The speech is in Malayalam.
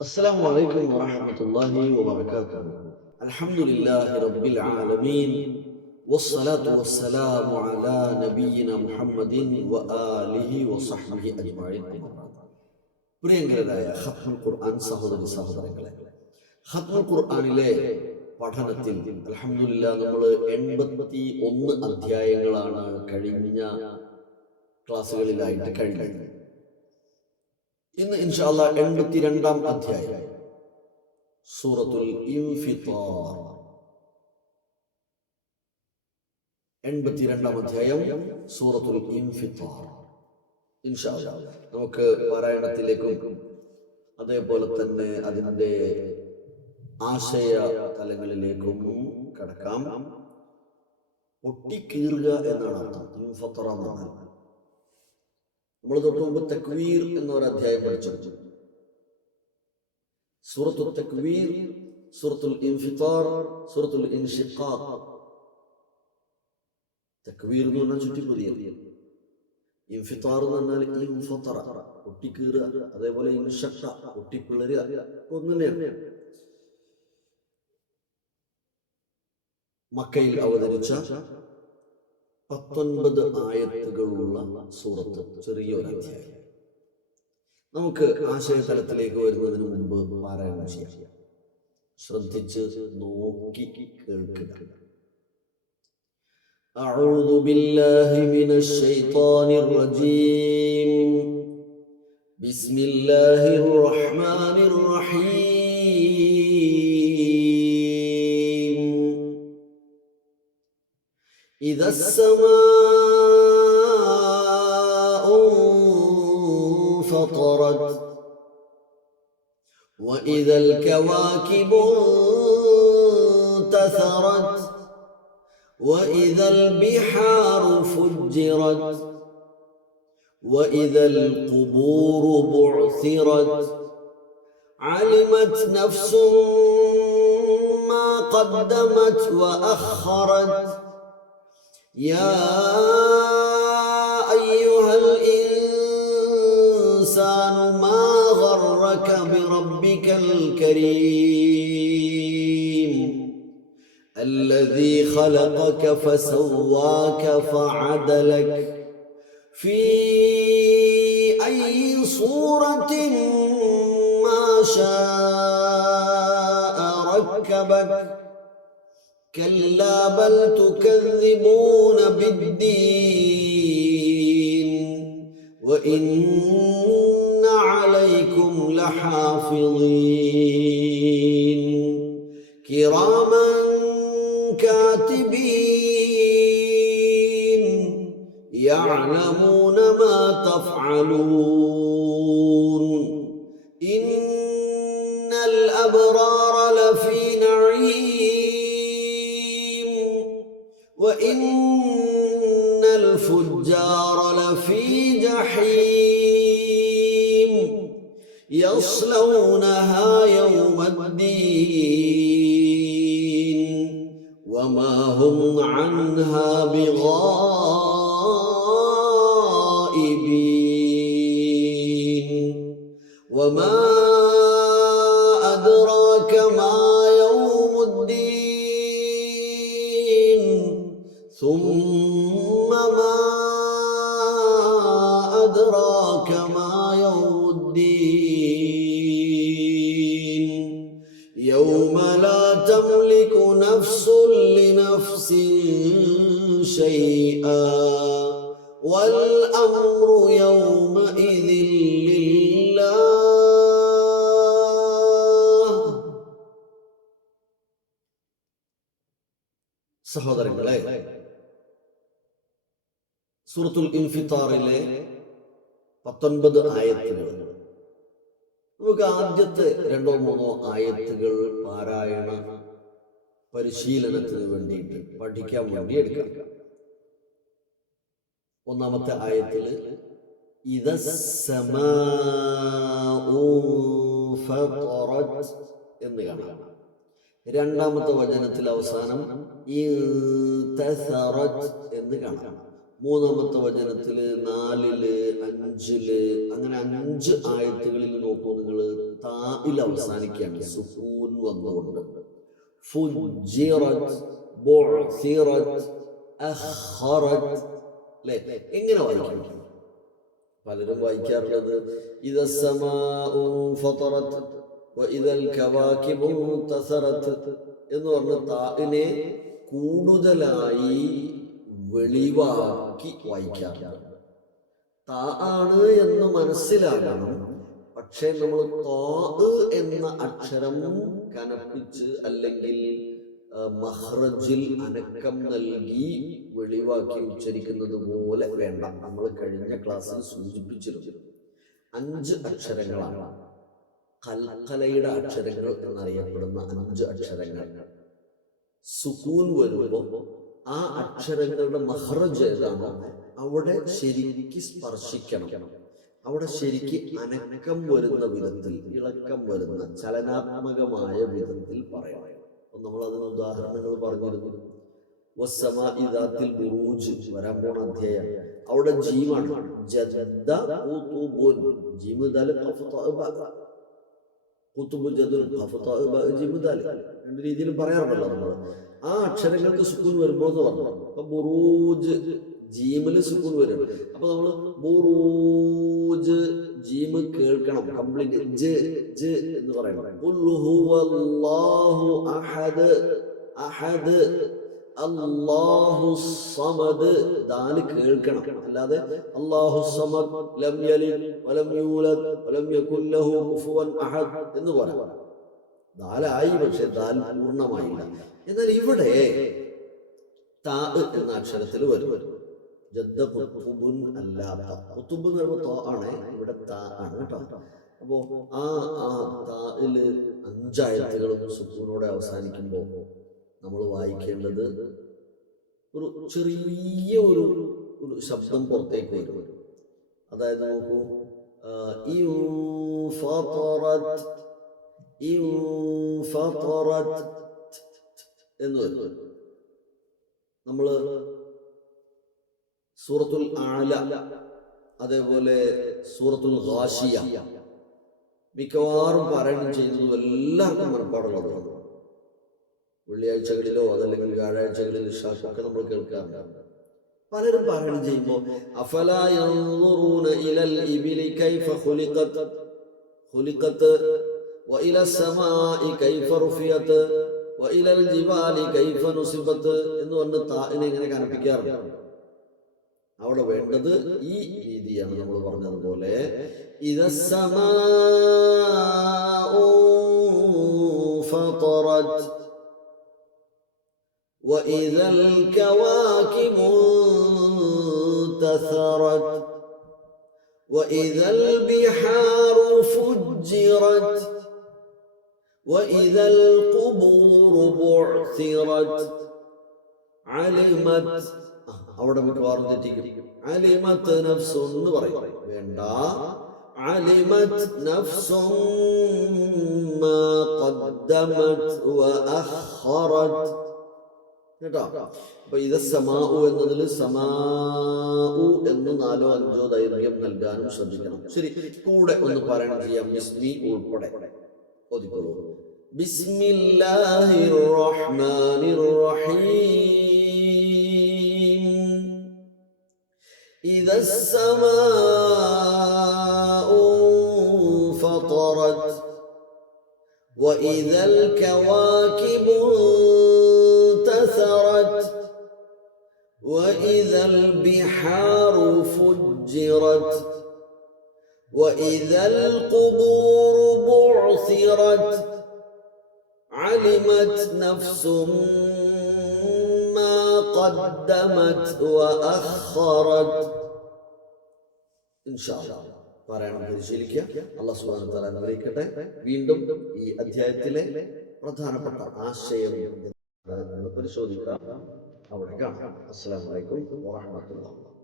السلام عليكم ورحمة الله وبركاته. الحمد لله رب العالمين والصلاة والسلام على نبينا محمد وآله وصحبه أجمعين. പ്രിയങ്കരായ ഖത്മുൽ ഖുർആൻ സഹോദരങ്ങളെ, ഖത്മുൽ ഖുർആനിലെ പഠനത്തിൽ അൽഹംദുലില്ലാ നമ്മൾ 81 അധ്യായങ്ങളാണ് കഴിഞ്ഞ ക്ലാസ്സുകളിലായിട്ട് കഴിഞ്ഞത്. ഇന്ന് ഇൻഷാ അല്ലാഹ് 82-ാം അധ്യായം സൂറത്തുൽ ഇൻഫിത്താർ. 82-ാം അധ്യായം സൂറത്തുൽ ഇൻഫിത്താർ. ഇൻഷാ അല്ലാഹ് നമുക്ക് പാരായണത്തിലേക്കും അതേപോലെ തന്നെ അതിൻ്റെ ആശയ തലങ്ങളിലേക്കും കടക്കാം. പൊട്ടിക്കീറുക എന്നാണ് അർത്ഥം. ഇൻഫത്തറ എന്ന് പറഞ്ഞാൽ നമ്മൾ തൊട്ട് മുമ്പ് തക്വീർ എന്നൊരു അധ്യായം പഠിച്ചു. സൂറത്തുൽ തക്വീർ, സൂറത്തുൽ ഇൻഫിത്താർ, സൂറത്തുൽ ഇൻഷിഖാഖ്. തക്വീർ എന്ന് പറഞ്ഞാൽ ചുറ്റിപ്പൊതിയൽ, ഇൻഫിത്താർ എന്ന് പറഞ്ഞാൽ ഇൻഫത്തറ പൊട്ടിക്കീറുക, അതേപോലെ ഇൻഷഖ പൊട്ടിപ്പിളരുക, ഒന്നു തന്നെയാണ്. മക്കയിൽ അവതരിച്ച 19 ആയത്തുകളുള്ള സൂറത്ത്, ചെറിയൊരു അധ്യായം. നമുക്ക് ആശയതലത്തിലേക്ക് വരുന്നതിന് മുമ്പ് പാരായണം ചെയ്യാം. ശ്രദ്ധിച്ച് നോക്കി കേൾക്കുക. അഊദു ബില്ലാഹി മിനശ് ശൈത്വാനിർ റജീം. ബിസ്മില്ലാഹിർ റഹ്മാനിർ റഹീം. ഇദാ السماء انفطرت وإذا الكواكب انتثرت وإذا البحار فجرت وإذا القبور بعثرت علمت نفس ما قدمت وأخرت يا أيها الإنسان ما غرك بربك الكريم الذي خلقك فسواك فعدلك في أي صورة ما شاء ركبك كلا بل تكذبون بالدين وإن عليكم لحافظين كراما كاتبين يعلمون ما تفعلون إن الأبرار لفي نعيم وإن الفجار لفي جحيم يصلونها يوم الدين وما هم عنها بغائبين وما أدراك ما يوم الدين ثم ما أدراك ما يوم الدين يوم لا تملك نفس لنفس شيئا والأمر يومئذ لله. സഹോദരങ്ങളെ, സൂറത്തുൽ ഇൻഫിത്താറിലെ 19 ആയത്തുകൾ, നമുക്ക് ആദ്യത്തെ 2-3 ആയത്തുകൾ പാരായണ പരിശീലനത്തിന് വേണ്ടിയിട്ട് പഠിക്കാൻ വേണ്ടി എടുക്കാം. ഒന്നാമത്തെ ആയത്തിൽ ഇദാ السماء انفطرت എന്ന് കാണാം. രണ്ടാമത്തെ വചനത്തിൽ അവസാനം ഇൻതസറത് എന്ന് കാണാം. മൂന്നാമത്തെ വചനത്തില്, 4-ല്, 5-ല്, അങ്ങനെ 5 ആയത്തുകളിൽ നോക്കൂ നിങ്ങൾ, തായിൽ അവസാനിക്കുകയാണ് സുക്കൂൻ വന്നുകൊണ്ട്. ഫുജ്ജിറത്, ബുഅ്സിറത്, അഖറത്. അല്ലേ? എങ്ങനെ വായിക്കും? പലരും വായിക്കാറുള്ളത് ഇദസ്സമാഉ ഫതറത് വഇദൽ കവാകിബു തസറത് എന്ന് പറഞ്ഞ താഇനെ കൂടുതലായി വെളിവാക്കി വായിക്കാറുണ്ട്. താ ആണ് എന്ന് മനസ്സിലാകണം. പക്ഷെ നമ്മൾ താ എന്ന അക്ഷരം കനപ്പിച്ച് അല്ലെങ്കിൽ മഹ്റജിൽ അനക്കം നൽകി വെളിവാക്കി ഉച്ചരിക്കുന്നത് പോലെ വേണ്ട. നമ്മൾ കഴിഞ്ഞ ക്ലാസ്സിൽ സൂചിപ്പിച്ചിരുന്നു 5 അക്ഷരങ്ങളാണ് കൽക്കലയുടെ അക്ഷരങ്ങൾ എന്നറിയപ്പെടുന്ന 5 അക്ഷരങ്ങൾ. സുക്കൂൻ വരുമ്പോൾ ആ അക്ഷരങ്ങളുടെ മഹ്റജ് ഏതാണോ അവിടെ ശരിക്ക് സ്പർശിക്കണം. അവിടെ ശരിക്ക് അനക്കം വരുന്ന വിധത്തിൽ, ഇളക്കം വരുന്ന ചലനാത്മകമായ വിധത്തിൽ പറയണം. നമ്മൾ അതിന് ഉദാഹരണങ്ങൾ പറഞ്ഞിരുന്നു. വസ്സമാഇ ദാത്തിൽ ബുറൂജ് വരാൻ പോണ അധ്യായം, അവിടെ ജീമാണ്. ജദ്ദ ഖുതുബുൻ, ജീമ് ദാൽ ഖഫ് ത ബ, ഖുതുബു ജദുൻ ഖഫ് ത ബ ജീമ് ദാൽ. രണ്ട് രീതിയിൽ പറയാറുണ്ടല്ലോ നമ്മൾ. ആ അക്ഷരങ്ങൾക്ക് സുക്കൂൻ വരുമ്പോൾ എന്ന് പറഞ്ഞു. അപ്പൊ ബുറൂജ് ജീമില് സുക്കൂൻ വരും. അപ്പൊ നമ്മള് ബുറൂജ് ജീമ് കേൾക്കണം, കംപ്ലീറ്റ് ജ് ജ് എന്ന് പറയണം. ഖുൽ ഹുവല്ലാഹു അഹദ്, അഹദ്, അല്ലാഹു സമദ്, ദാല് കേൾക്കണം. അല്ലാതെ അല്ലാഹു സമദ് ലം യലിദ് വലം യൂലദ് വലം യകുൽ ലഹു കുഫുവൻ അഹദ് എന്ന് പറയാം. ദാലായി, പക്ഷെ ദാൽ പൂർണ്ണമായില്ല. എന്നാൽ ഇവിടെ താ എന്ന അക്ഷരത്തിൽ വരും. ജദ്ദ ഖുതുബുൻ അല്ലാത്ത, ഖുതുബ് എന്ന് പറയുമ്പോൾ താ ആണ്, ഇവിടെ താ ആണ് കേട്ടോ. അപ്പോ ആ തായില് 5 ആയത്തുകളും സുക്കൂനോടെ അവസാനിക്കുമ്പോൾ നമ്മൾ വായിക്കേണ്ടത് ഒരു ചെറിയ ഒരു ശബ്ദം പുറത്തേക്ക് വരും. അതായത് നോക്കൂ, ഇൻഫതറത്, ഇൻഫതറത് എന്ന് വരും. നമ്മള് സൂറത്തുൽ ആല, അതേപോലെ സൂറത്തുൽ ഗാശിയ മിക്കവാറും പാരായണം ചെയ്യുന്നത് എല്ലാവർക്കും മനപ്പാടുള്ളതാണ്. വെള്ളിയാഴ്ചകളിലോ അതല്ലെങ്കിൽ വ്യാഴാഴ്ചകളിൽ ഇശാഖൊക്കെ നമ്മൾ കേൾക്കാറുണ്ട്. പലരും പാരായണം ചെയ്യുമ്പോൾ അഫലാ യൻദുറൂന ഇലൽ ഇബിലി കൈഫ ഖുലിഖത്, ഖുലിഖത് വഇലസ് സമാഇ കൈഫ റുഫിയത് വഇലൽ ജിബാലി കൈഫ നുസിബത് എന്ന് പറഞ്ഞ് താഇനെ ഇങ്ങനെ കനപ്പിക്കാറുണ്ട്. അവിടെ വേണ്ടത് ഈ രീതിയാണ്. നമ്മൾ പറഞ്ഞതുപോലെ ഇദസ് സമാഉ ഫതറത് വഇദൽ കവാകിബു തസറത് വഇദൽ ബിഹാറു ഫുജ്ജിറത് വഇദൽ ഖുബൂറു ബുഅ്സിറത് അലിമത്. അവിടെ മിക്കവാറും തെറ്റിക്കും. അലിമത് നഫ്സുൻ എന്ന് പറയും, വേണ്ട. അലിമത് നഫ്സുൻ മാ ഖദ്ദമത് വഅഖറത് കേട്ടോ. അപ്പൊ ഇത് സമാഉ എന്നതിൽ സമാഉ എന്ന് 4 or 5 ദൈർഘ്യം നൽകാനും ശ്രദ്ധിക്കണം. ശരി, കൂടെ ഒന്ന് പാരായണം ചെയ്യാം. ബിസ്മി ഉൾപ്പെടെ ഓതിക്കോളൂ. ബിസ്മില്ലാഹിർ റഹ്മാനിർ റഹീം. ഇദസ് സമാഉ ഫതറത് വഇദൽ കവാകിബു تثرت وإذا البحار فجرت وإذا القبور بعثرت علمت نفس ما قدمت وأخرت. إن شاء الله പാരായണം പരിശീലിക്കുക. അല്ലാഹു സുബ്ഹാനഹു വ തആല അനുഗ്രഹിക്കട്ടെ. വീണ്ടും ഈ അധ്യായത്തിലെ പ്രധാനപ്പെട്ട ആശയം പരിശോധിക്കാം. അവിടെ കാണാം. അസ്സലാമു അലൈക്കും വറഹ്മത്തുള്ളാഹി.